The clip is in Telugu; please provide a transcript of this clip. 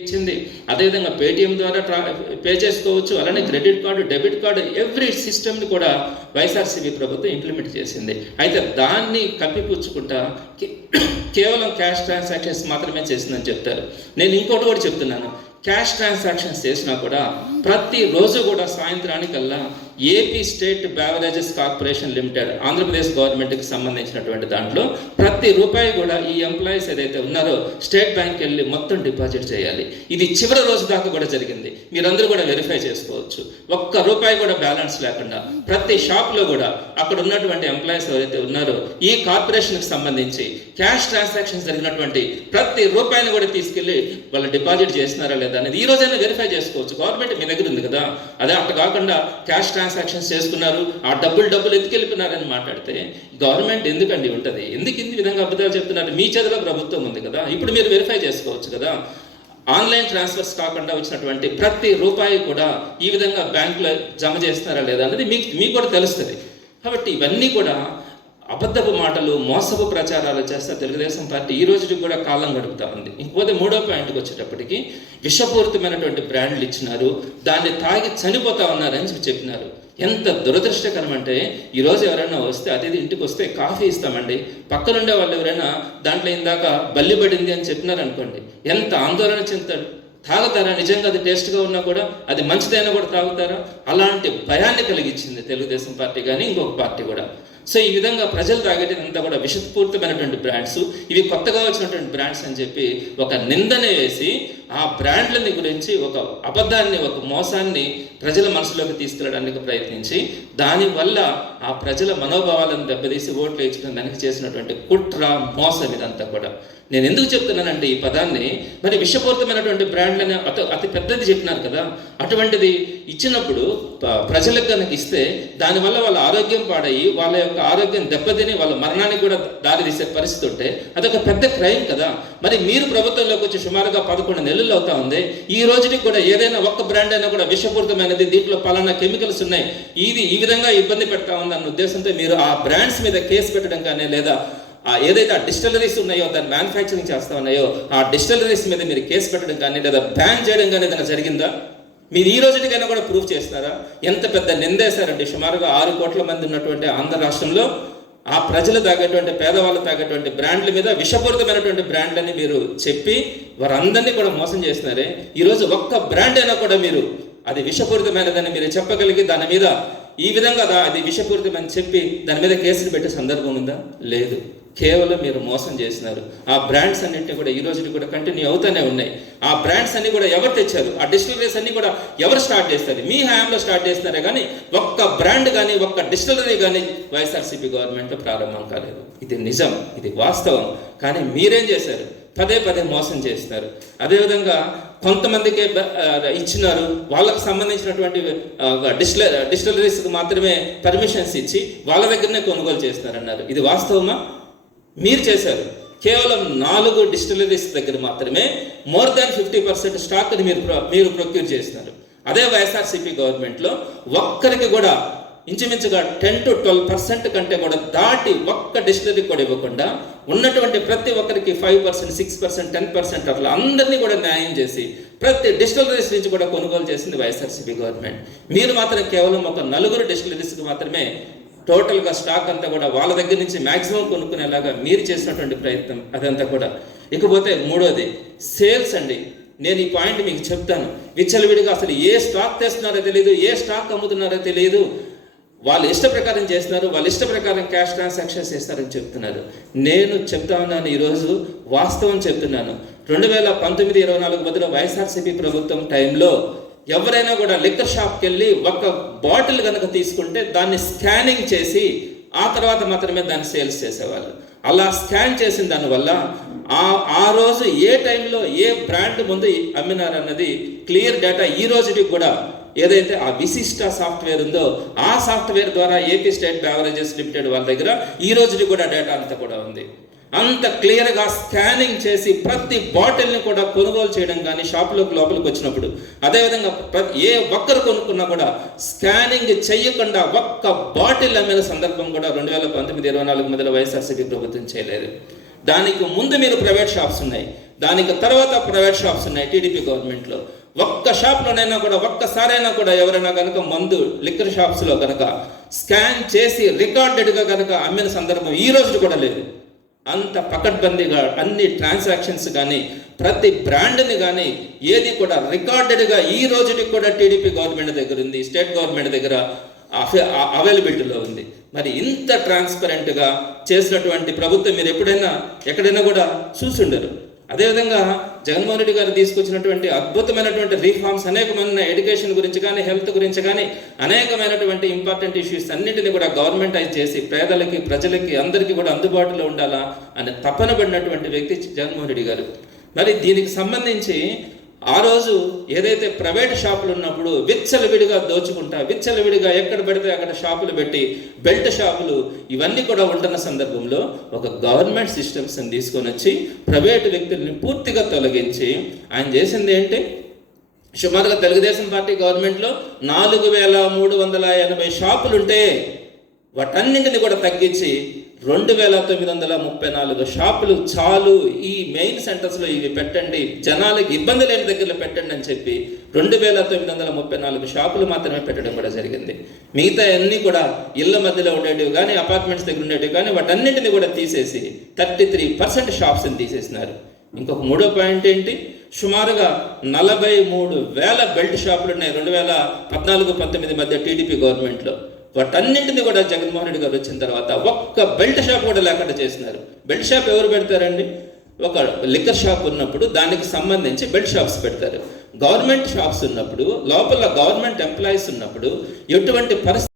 ఇచ్చింది. అదేవిధంగా పేటిఎం ద్వారా ట్రా పే చేసుకోవచ్చు. అలానే credit card debit card every సిస్టమ్ని కూడా వైఎస్ఆర్సీపీ ప్రభుత్వం ఇంప్లిమెంట్ చేసింది. అయితే దాన్ని కప్పిపుచ్చుకుంటా కేవలం క్యాష్ ట్రాన్సాక్షన్స్ మాత్రమే చేసిందని చెప్తారు. నేను ఇంకోటి కూడా చెప్తున్నాను. క్యాష్ ట్రాన్సాక్షన్స్ చేసినా కూడా ప్రతిరోజు కూడా సాయంత్రానికల్లా AP state beverages corporation limited Andhra Pradesh గవర్నమెంట్కి సంబంధించినటువంటి దాంట్లో ప్రతి రూపాయి కూడా ఈ ఎంప్లాయీస్ ఏదైతే ఉన్నారో స్టేట్ బ్యాంక్ వెళ్ళి మొత్తం డిపాజిట్ చేయాలి. ఇది చివరి రోజు దాకా కూడా జరిగింది. మీరందరూ కూడా వెరిఫై చేసుకోవచ్చు. ఒక్క రూపాయి కూడా బ్యాలెన్స్ లేకుండా ప్రతి షాప్లో కూడా అక్కడ ఉన్నటువంటి ఎంప్లాయీస్ ఎవరైతే ఉన్నారో ఈ కార్పొరేషన్కి సంబంధించి క్యాష్ ట్రాన్సాక్షన్స్ జరిగినటువంటి ప్రతి రూపాయిని కూడా తీసుకెళ్ళి వాళ్ళు డిపాజిట్ చేస్తున్నారా లేదా అనేది ఈ రోజైనా వెరిఫై చేసుకోవచ్చు. గవర్నమెంట్ మీ దగ్గర ఉంది కదా. అదే అక్కడ కాకుండా క్యాష్ ట్రాన్స్ ట్రాన్సాక్షన్స్ చేసుకున్నారు ఆ డబ్బులు డబ్బులు ఎత్తుకెళ్ళిపోయినారని మాట్లాడితే గవర్నమెంట్ ఎందుకండి ఉంటుంది? ఎందుకు ఇంది విధంగా అబద్ధాలు చెప్తున్నారు? మీ చేతిలో ప్రభుత్వం ఉంది కదా ఇప్పుడు మీరు వెరిఫై చేసుకోవచ్చు కదా. ఆన్లైన్ ట్రాన్స్ఫర్స్ కాకుండా వచ్చినటువంటి ప్రతి రూపాయి కూడా ఈ విధంగా బ్యాంకులో జమ చేస్తున్నారా లేదా అనేది మీకు మీకు కూడా తెలుస్తుంది. కాబట్టి ఇవన్నీ కూడా అబద్ధపు మాటలు మోసపు ప్రచారాలు చేస్తే తెలుగుదేశం పార్టీ ఈ రోజుకి కూడా కాలం గడుపుతా ఉంది. ఇంకపోతే మూడో పాయింట్కి వచ్చేటప్పటికి విషపూరితమైనటువంటి బ్రాండ్లు ఇచ్చినారు దాన్ని తాగి చనిపోతా ఉన్నారని చెప్పి చెప్పినారు. ఎంత దురదృష్టకరం అంటే ఈరోజు ఎవరైనా వస్తే అతిథి ఇంటికి వస్తే కాఫీ ఇస్తామండి. పక్కనుండే వాళ్ళు ఎవరైనా దాంట్లో ఇందాక బల్లి పడింది అని చెప్పినారనుకోండి ఎంత ఆందోళన చెందుతాడు తాగుతారా? నిజంగా అది టేస్ట్గా ఉన్నా కూడా అది మంచిదైనా కూడా తాగుతారా? అలాంటి భయాన్ని కలిగించింది తెలుగుదేశం పార్టీ కానీ ఇంకొక పార్టీ కూడా. సో ఈ విధంగా ప్రజలు తాగేది కూడా విషపూరితమైనటువంటి బ్రాండ్స్ ఇవి కొత్తగా వచ్చినటువంటి బ్రాండ్స్ అని చెప్పి ఒక నిందనే వేసి ఆ బ్రాండ్లని గురించి ఒక అబద్ధాన్ని ఒక మోసాన్ని ప్రజల మనసులోకి తీసుకెళ్ళడానికి ప్రయత్నించి దానివల్ల ఆ ప్రజల మనోభావాలను దెబ్బతీసి ఓట్లు వేయించుకునే దానికి చేసినటువంటి కుట్ర మోసం ఇదంతా కూడా. నేను ఎందుకు చెప్తున్నానంటే ఈ పదాన్ని? మరి విషపూరితమైనటువంటి బ్రాండ్లని అతి అతి పెద్దది చెప్పినారు కదా అటువంటిది ఇచ్చినప్పుడు ప్రజలకు కనుక ఇస్తే దానివల్ల వాళ్ళ ఆరోగ్యం పాడయి వాళ్ళ యొక్క ఆరోగ్యం దెబ్బతిని వాళ్ళ మరణానికి కూడా దారి తీసే పరిస్థితి ఉంటే అదొక పెద్ద క్రైమ్ కదా. మరి మీరు ప్రభుత్వంలోకి వచ్చి సుమారుగా పదకొండు నెలలు అవుతా ఉంది. ఈ రోజుకి కూడా ఏదైనా ఒక్క బ్రాండ్ అయినా కూడా విషపూరితమైనది దీంట్లో పలానా కెమికల్స్ ఉన్నాయి. ఇది ఈ విధంగా ఇబ్బంది పెడతా ఉందన్న ఉద్దేశంతో మీరు ఆ బ్రాండ్స్ మీద కేసు పెట్టడం కానీ లేదా ఆ ఏదైతే ఆ డిస్టిలరీస్ ఉన్నాయో దాన్ని మ్యానుఫ్యాక్చరింగ్ చేస్తా ఉన్నాయో ఆ డిస్టిలరీస్ మీద మీరు కేసు పెట్టడం కానీ లేదా బ్యాన్ చేయడం కానీ ఏదైనా జరిగిందా? మీరు ఈ రోజుకైనా కూడా ప్రూఫ్ చేస్తారా? ఎంత పెద్ద నిందేశారండి సుమారుగా ఆరు కోట్ల మంది ఉన్నటువంటి ఆంధ్ర రాష్ట్రంలో ఆ ప్రజలు తాగేటువంటి పేదవాళ్ళు తాగేటువంటి బ్రాండ్ల మీద విషపూరితమైనటువంటి బ్రాండ్లని మీరు చెప్పి వారందరినీ కూడా మోసం చేస్తున్నారే. ఈరోజు ఒక్క బ్రాండ్ అయినా కూడా మీరు అది విషపూరితమైనదని మీరు చెప్పగలిగి దాని మీద ఈ విధంగా అది విషపూరితమని చెప్పి దాని మీద కేసులు పెట్టే సందర్భం ఉందా? లేదు. కేవలం మీరు మోసం చేసినారు. ఆ బ్రాండ్స్ అన్నింటినీ కూడా ఈ రోజుకి కూడా కంటిన్యూ అవుతూనే ఉన్నాయి. ఆ బ్రాండ్స్ అన్ని కూడా ఎవరు తెచ్చారు? ఆ డిస్టిలరీస్ అన్ని కూడా ఎవరు స్టార్ట్ చేస్తారు? మీ హయాంలో స్టార్ట్ చేస్తారే కానీ ఒక్క బ్రాండ్ కానీ ఒక్క డిస్టిలరీ కానీ వైఎస్ఆర్సీపీ గవర్నమెంట్ ప్రారంభం కాలేదు. ఇది నిజం ఇది వాస్తవం. కానీ మీరేం చేశారు? పదే పదే మోసం చేస్తారు అదేవిధంగా కొంతమందికే ఇచ్చినారు. వాళ్ళకు సంబంధించినటువంటి డిస్టిల డిస్టిలరీస్కి మాత్రమే పర్మిషన్స్ ఇచ్చి వాళ్ళ దగ్గరనే కొనుగోలు చేస్తున్నారన్నారు. ఇది వాస్తవమా? మీరు చేశారు. కేవలం నాలుగు డిస్టిలరీస్ దగ్గర మాత్రమే మోర్ దాన్ ఫిఫ్టీ పర్సెంట్ స్టాక్ని మీరు మీరు ప్రొక్యూర్ చేస్తున్నారు. అదే వైఎస్ఆర్సీపీ గవర్నమెంట్లో ఒక్కరికి కూడా ఇంచుమించుగా టెన్ టు ట్వెల్వ్ పర్సెంట్ కంటే కూడా దాటి ఒక్క డిస్టిలరీ కూడా ఇవ్వకుండా ఉన్నటువంటి ప్రతి ఒక్కరికి five percent six percent ten percent అట్లా అందరినీ కూడా న్యాయం చేసి ప్రతి డిస్టిలరీస్ నుంచి కూడా కొనుగోలు చేసింది వైఎస్ఆర్సీపీ గవర్నమెంట్. మీరు మాత్రం కేవలం ఒక నలుగురు డిస్టిలరీస్కి మాత్రమే టోటల్గా స్టాక్ అంతా కూడా వాళ్ళ దగ్గర నుంచి మ్యాక్సిమం కొనుక్కునేలాగా మీరు చేసినటువంటి ప్రయత్నం అదంతా కూడా. ఇకపోతే మూడోది సేల్స్ అండి. నేను ఈ పాయింట్ మీకు చెప్తాను. విచ్చలవిడిగా అసలు ఏ స్టాక్ తెస్తున్నారో తెలియదు ఏ స్టాక్ అమ్ముతున్నారో తెలియదు వాళ్ళు ఇష్ట ప్రకారం చేస్తున్నారు వాళ్ళ ఇష్ట ప్రకారం క్యాష్ ట్రాన్సాక్షన్స్ చేస్తారని చెప్తున్నారు. నేను చెప్తా ఉన్నాను ఈరోజు వాస్తవం చెప్తున్నాను. రెండు వేల పంతొమ్మిది ఇరవై నాలుగు మధ్యలో వైఎస్ఆర్సీపీ ప్రభుత్వం టైంలో ఎవరైనా కూడా లిక్కర్ షాప్కి వెళ్ళి ఒక బాటిల్ కనుక తీసుకుంటే దాన్ని స్కానింగ్ చేసి ఆ తర్వాత మాత్రమే దాన్ని సేల్స్ చేసేవాళ్ళు. అలా స్కాన్ చేసిన దానివల్ల ఆ ఆ రోజు ఏ టైంలో ఏ బ్రాండ్ ముందు అమ్మినారన్నది క్లియర్ డేటా ఈ రోజుకి కూడా ఏదైతే ఆ విశిష్ట సాఫ్ట్వేర్ ఉందో ఆ సాఫ్ట్వేర్ ద్వారా ఏపీ స్టేట్ బ్యావరేజెస్ లిమిటెడ్ వాళ్ళ దగ్గర ఈ రోజుకి కూడా డేటా అంతా కూడా ఉంది. అంత క్లియర్గా స్కానింగ్ చేసి ప్రతి బాటిల్ని కూడా కొనుగోలు చేయడం కానీ షాపులోకి లోపలికి వచ్చినప్పుడు అదేవిధంగా ప్రతి ఏ ఒక్కరు కొనుక్కున్నా కూడా స్కానింగ్ చేయకుండా ఒక్క బాటిల్ అమ్మిన సందర్భం కూడా రెండు వేల పంతొమ్మిది ఇరవై నాలుగు మధ్యలో వైఎస్ఆర్సీపీ ప్రభుత్వం చేయలేదు. దానికి ముందు మీరు ప్రైవేట్ షాప్స్ ఉన్నాయి. దానికి తర్వాత ప్రైవేట్ షాప్స్ ఉన్నాయి టీడీపీ గవర్నమెంట్లో. ఒక్క షాప్లోనైనా కూడా ఒక్కసారైనా కూడా ఎవరైనా కనుక మందు లిక్కర్ షాప్స్లో కనుక స్కాన్ చేసి రికార్డెడ్గా కనుక అమ్మిన సందర్భం ఈ రోజు కూడా లేదు. అంత పకడ్బందీగా అన్ని ట్రాన్సాక్షన్స్ కానీ ప్రతి బ్రాండ్ని కానీ ఏది కూడా రికార్డెడ్గా ఈ రోజుకి కూడా టీడీపీ గవర్నమెంట్ దగ్గర ఉంది స్టేట్ గవర్నమెంట్ దగ్గర అవైలబిలిటీలో ఉంది. మరి ఇంత ట్రాన్స్పరెంట్గా చేసినటువంటి ప్రభుత్వం మీరు ఎప్పుడైనా ఎక్కడైనా కూడా చూసుండరు. అదేవిధంగా జగన్మోహన్ రెడ్డి గారు తీసుకొచ్చినటువంటి అద్భుతమైనటువంటి రీఫార్మ్స్ అనేకమైన ఎడ్యుకేషన్ గురించి కానీ హెల్త్ గురించి కానీ అనేకమైనటువంటి ఇంపార్టెంట్ ఇష్యూస్ అన్నింటినీ కూడా గవర్నమెంట్ గవర్నమెంటైజ్ చేసి పేదలకి ప్రజలకి అందరికీ కూడా అందుబాటులో ఉండాలా అని తపన పడినటువంటి వ్యక్తి జగన్మోహన్ రెడ్డి గారు. మరి దీనికి సంబంధించి ఆ రోజు ఏదైతే ప్రైవేట్ షాపులు ఉన్నప్పుడు విచ్చలవిడిగా దోచుకుంటా విచ్చలవిడిగా ఎక్కడ పెడితే అక్కడ షాపులు పెట్టి బెల్ట్ షాపులు ఇవన్నీ కూడా ఉంటున్న సందర్భంలో ఒక గవర్నమెంట్ సిస్టమ్స్ని తీసుకొని వచ్చి ప్రైవేట్ వ్యక్తుల్ని పూర్తిగా తొలగించి ఆయన చేసింది ఏంటి? సుమారుగా తెలుగుదేశం పార్టీ గవర్నమెంట్లో నాలుగు వేల మూడు వందల ఎనభై షాపులుంటే వాటన్నింటిని కూడా తగ్గించి రెండు వేల తొమ్మిది వందల ముప్పై నాలుగు షాపులు చాలు. ఈ మెయిన్ సెంటర్స్లో ఇవి పెట్టండి. జనాలకు ఇబ్బంది లేని దగ్గరలో పెట్టండి అని చెప్పి రెండు వేల తొమ్మిది వందల ముప్పై నాలుగు షాపులు మాత్రమే పెట్టడం కూడా జరిగింది. మిగతా అన్నీ కూడా ఇళ్ళ మధ్యలో ఉండేటివి కానీ అపార్ట్మెంట్స్ దగ్గర ఉండేటివి కానీ వాటన్నింటిని కూడా తీసేసి థర్టీ త్రీ పర్సెంట్ షాప్స్ని తీసేసినారు. ఇంకొక మూడో పాయింట్ ఏంటి? సుమారుగా నలభై మూడు వేల బెల్ట్ షాపులు ఉన్నాయి. రెండు వేల పద్నాలుగు పంతొమ్మిది మధ్య టీడీపీ గవర్నమెంట్లో. వాటన్నింటినీ కూడా జగన్మోహన్ రెడ్డి గారు వచ్చిన తర్వాత ఒక్క బెల్ట్ షాప్ కూడా లేకుండా చేసినారు. బెల్ట్ షాప్ ఎవరు పెడతారండి? ఒక లిక్కర్ షాప్ ఉన్నప్పుడు దానికి సంబంధించి బెల్ట్ షాప్స్ పెడతారు. గవర్నమెంట్ షాప్స్ ఉన్నప్పుడు లోపల గవర్నమెంట్ ఎంప్లాయీస్ ఉన్నప్పుడు ఎటువంటి పరిస్థితి